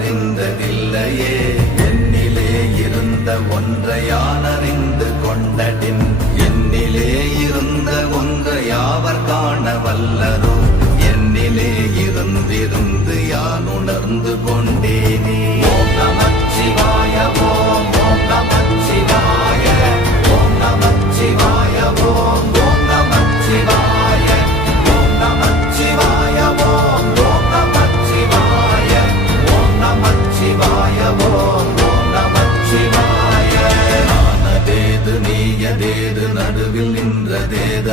அறிந்ததில்லையே. என்னிலே இருந்த ஒன்றை அறிந்து கொண்டடின். என்னிலே இருந்த ஒன்றை யாவர் காண வல்லரோ என்னிலே இருந்திருந்து யான் உணர்ந்து கொண்டேனே.